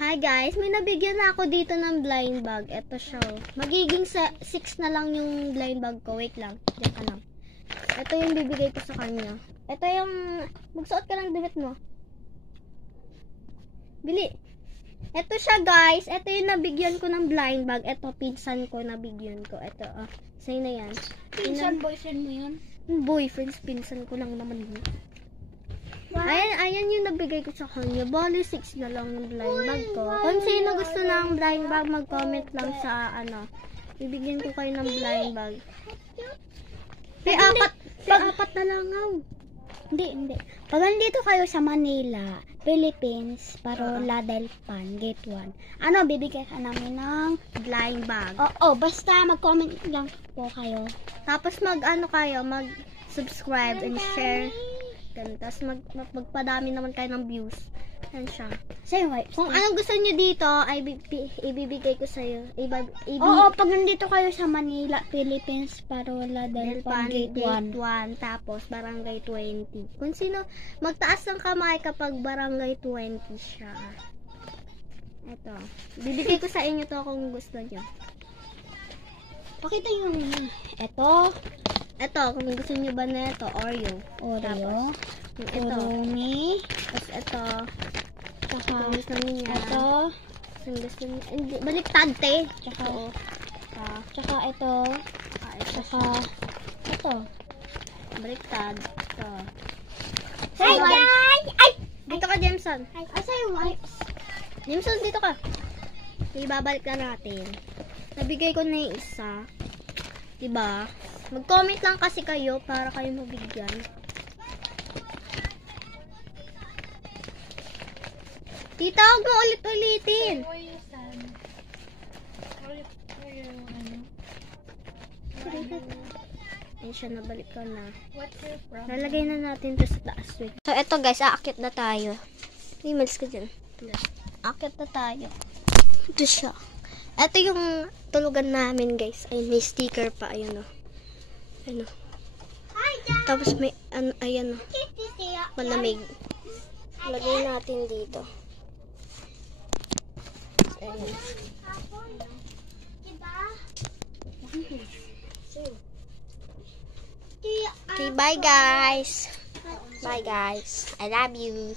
Hi guys, may nabigyan na ako dito ng blind bag. Ito siya. Magiging 6 na lang yung blind bag ko. Wait lang. Diyan ka lang. Ito yung bibigay ko sa kanya. Ito yung... Magsuot ka ng damit mo. Bili. Ito siya guys. Ito yung nabigyan ko ng blind bag. Ito pinsan ko nabigyan ko. Ito sa'yo na yan. Pinsan, boyfriend mo yun? Boyfriends, pinsan ko lang naman yun. Wow. Ayan yung nabigay ko sa kanya. Bali 6 na lang yung blind bag ko. Kung sino gusto ng blind bag, mag-comment lang sa bibigyan ko kayo ng blind bag. Apat na lang nga. Hindi. Pag nandito kayo sa Manila, Philippines, Parola del Pan, Gate 1. Bibigyan ka namin ng blind bag. Oo, basta mag-comment lang po kayo. Tapos mag-subscribe and share. Tapos magpadami naman kayo ng views. Yan siya. Kung anong gusto nyo dito, ay ibibigay ko sa'yo. Oo, pag nandito kayo sa Manila, Philippines, Parola del Pan, Gate 1. Tapos Barangay 20. Kung sino, magtaas ng kamay kapag Barangay 20 siya. Ito. Bibigay ko sa inyo to kung gusto nyo. Pakita yung Ito, kung gusto nyo ba na ito, Oreo. Oreo. Ito. Urumi. Tapos ito. Tsaka kung gusto niya. Ito. Kung gusto niya. Hindi, baliktad te. Tsaka ito. Tsaka ito. Baliktad. Ito. Hi guys! Ay! Dito ka, Jameson. Asa yung wipes? Jameson, dito ka. Ibabalik na natin. Nabigay ko na yung isa. Diba? Mag-comment lang kasi kayo para kayo mabigyan. Tita, huwag mo ulit-ulitin. Ayun siya, nabalik ko na. Lalagay na natin ito sa taas. So, eto guys, aakit na tayo. Malis ka dyan. Aakit na tayo. Ito siya. Ito yung tulugan namin guys. Ay, may sticker pa. Ayun o. Ano. Tapos may ayan o. Malamig. Lagay natin dito. Ayan. Okay, bye guys. Bye guys. I love you.